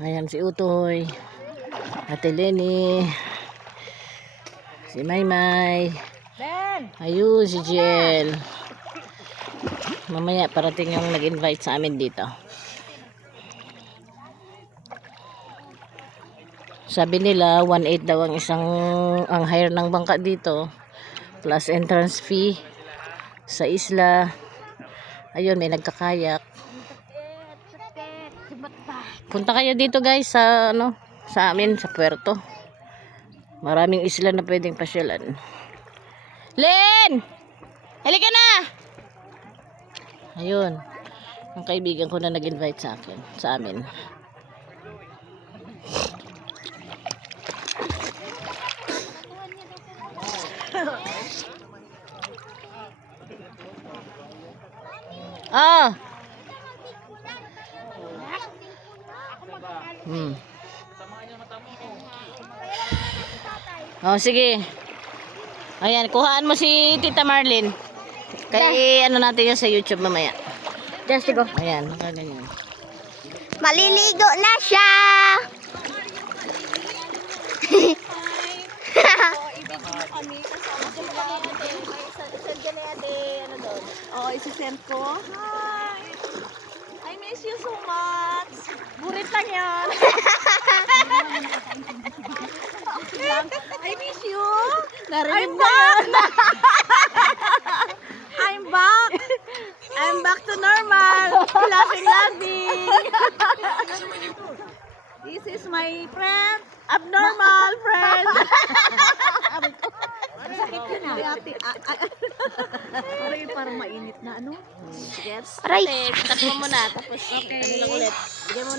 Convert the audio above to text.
Ayan si Utoy, Ate Lenny, si Maymay, ayun si Jiel. Mamaya parating yung nag-invite sa amin dito. Sabi nila 1.8 daw ang hire ng bangka dito plus entrance fee sa isla. Ayun, may nagkakayak. Punta kayo dito guys sa sa amin sa puerto. Maraming isla na pwedeng pasyalan. Len! Halika na! Ayun. Ang kaibigan ko na nag-invite sa akin, sa amin. Ah. Oh, sige. Ayan, kuhaan mo si Tita Marlene. Kaya ano natin yun sa YouTube mamaya. Just go. Ayan, nakaganyan. Maliligo na siya. Oh, isi-send ko. Hi! I miss you so much. Burit lang yan. I miss you. I'm back. I'm back. I'm back to normal. Laughing. This is my friend. Abnormal friend. Sakit yun ah. Aray, parang mainit na ano. Sige. Aray. Ate, tap mo muna. Tapos, ano lang ulit. Bigay mo na.